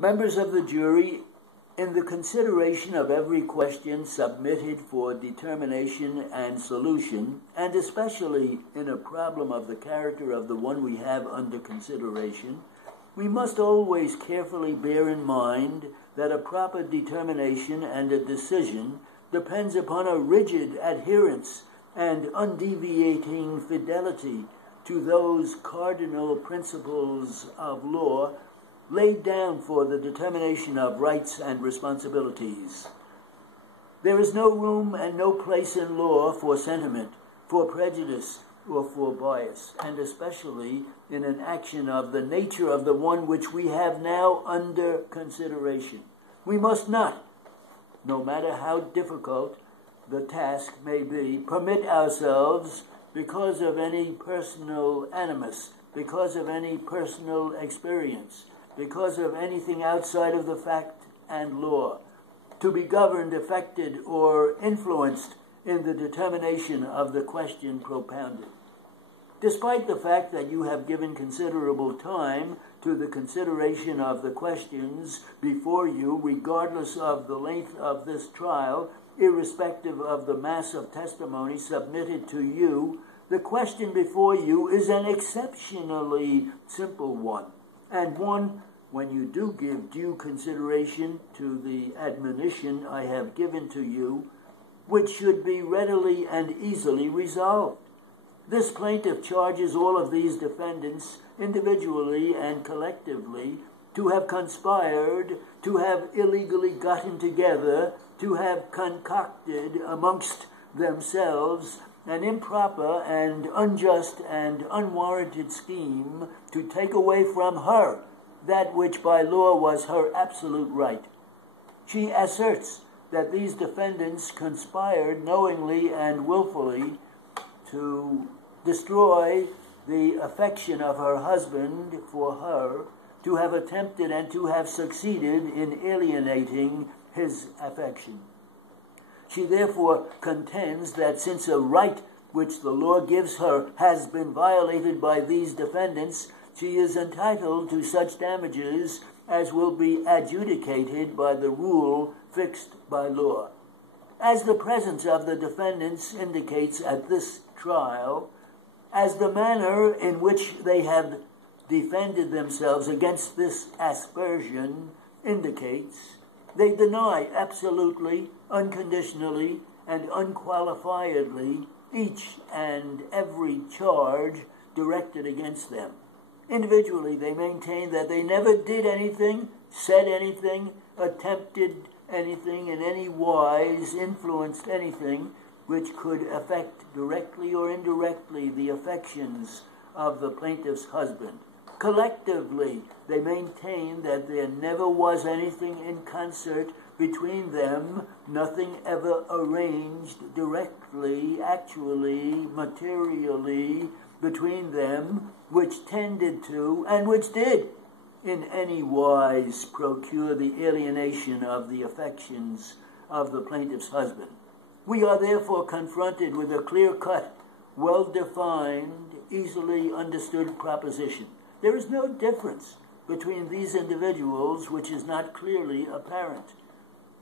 Members of the jury, in the consideration of every question submitted for determination and solution, and especially in a problem of the character of the one we have under consideration, we must always carefully bear in mind that a proper determination and a decision depends upon a rigid adherence and undeviating fidelity to those cardinal principles of law laid down for the determination of rights and responsibilities. There is no room and no place in law for sentiment, for prejudice, or for bias, and especially in an action of the nature of the one which we have now under consideration. We must not, no matter how difficult the task may be, permit ourselves, because of any personal animus, because of any personal experience, because of anything outside of the fact and law, to be governed, affected, or influenced in the determination of the question propounded. Despite the fact that you have given considerable time to the consideration of the questions before you, regardless of the length of this trial, irrespective of the mass of testimony submitted to you, the question before you is an exceptionally simple one, and one, when you do give due consideration to the admonition I have given to you, which should be readily and easily resolved. This plaintiff charges all of these defendants, individually and collectively, to have conspired, to have illegally gotten together, to have concocted amongst themselves an improper and unjust and unwarranted scheme to take away from her that which by law was her absolute right. She asserts that these defendants conspired knowingly and willfully to destroy the affection of her husband for her, to have attempted and to have succeeded in alienating his affection. She therefore contends that since a right which the law gives her has been violated by these defendants, she is entitled to such damages as will be adjudicated by the rule fixed by law. As the presence of the defendants indicates at this trial, as the manner in which they have defended themselves against this aspersion indicates, they deny absolutely, unconditionally, and unqualifiedly each and every charge directed against them. Individually, they maintain that they never did anything, said anything, attempted anything, in any wise influenced anything which could affect directly or indirectly the affections of the plaintiff's husband. Collectively, they maintain that there never was anything in concert between them, nothing ever arranged directly, actually, materially between them, which tended to, and which did, in any wise procure the alienation of the affections of the plaintiff's husband. We are therefore confronted with a clear-cut, well-defined, easily understood proposition. There is no difference between these individuals which is not clearly apparent.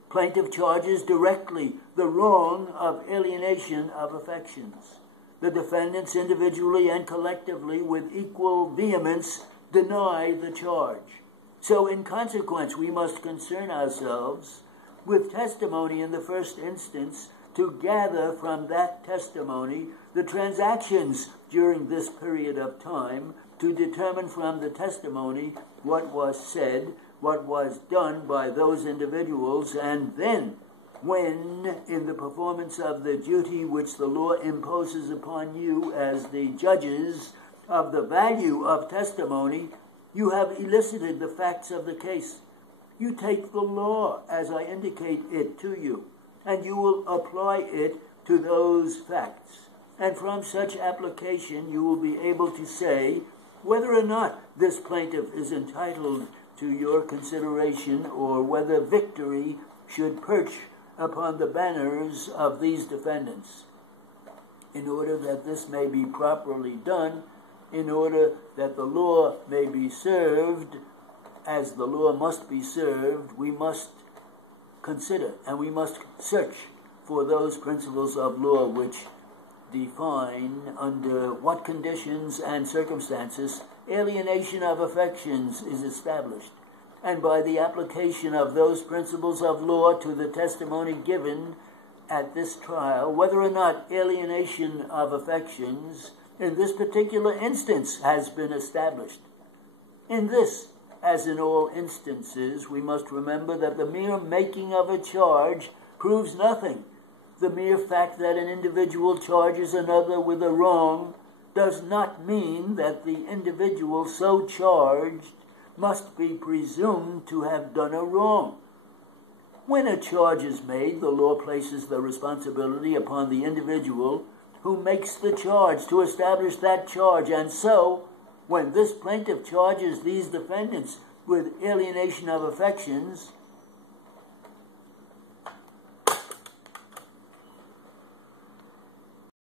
Plaintiff charges directly the wrong of alienation of affections. The defendants individually and collectively with equal vehemence deny the charge. So in consequence, we must concern ourselves with testimony in the first instance to gather from that testimony the transactions during this period of time, to determine from the testimony what was said, what was done by those individuals, and then, when, in the performance of the duty which the law imposes upon you as the judges of the value of testimony, you have elicited the facts of the case. You take the law as I indicate it to you, and you will apply it to those facts. And from such application, you will be able to say whether or not this plaintiff is entitled to your consideration, or whether victory should perch upon the banners of these defendants. In order that this may be properly done, in order that the law may be served, as the law must be served, we must consider and we must search for those principles of law which define under what conditions and circumstances alienation of affections is established, and by the application of those principles of law to the testimony given at this trial, whether or not alienation of affections in this particular instance has been established. In this, as in all instances, we must remember that the mere making of a charge proves nothing. The mere fact that an individual charges another with a wrong does not mean that the individual so charged must be presumed to have done a wrong. When a charge is made, the law places the responsibility upon the individual who makes the charge to establish that charge, and so, when this plaintiff charges these defendants with alienation of affections,